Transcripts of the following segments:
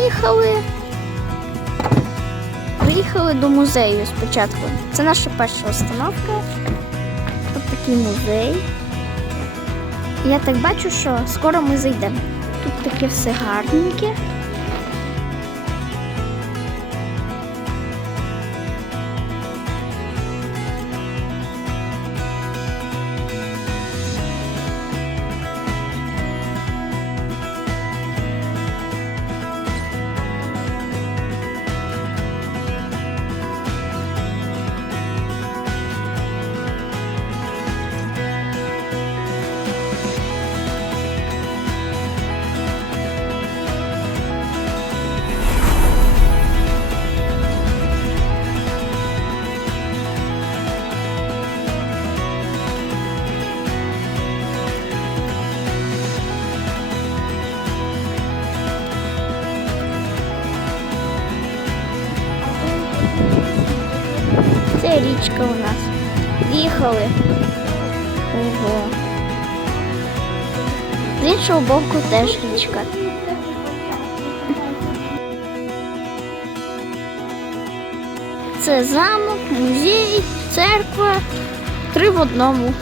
приїхали. Приїхали до музею спочатку. Це наша перша остановка. Тут такий музей. Я так бачу, що скоро ми зайдемо. Тут таке все гарненьке. Річка у нас. Їхали. Ого. З іншого боку теж річка. Це замок, музей, церква. Три в одному.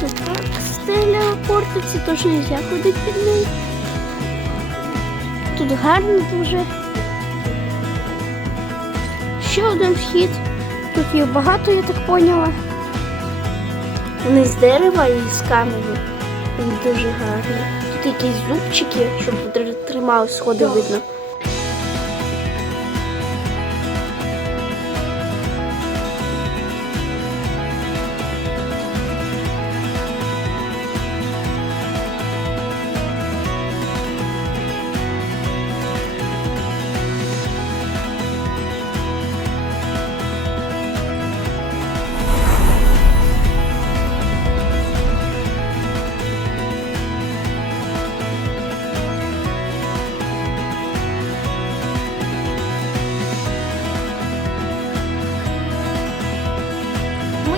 Тут так стеля портиться, тож не можна ходити під нею. Тут гарно дуже. Ще один вхід. Тут їх багато, я так поняла. Вони з дерева і з каменю. Він дуже гарний. Тут якісь зубчики, щоб тр- тримали сходи видно.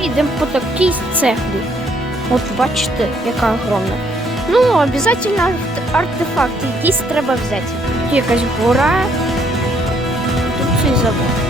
Ми йдемо по такій цеглі. От бачите, яка огромна. Ну, обов'язково арт- артефакти якісь треба взяти. Якась гора. Тут цей завод.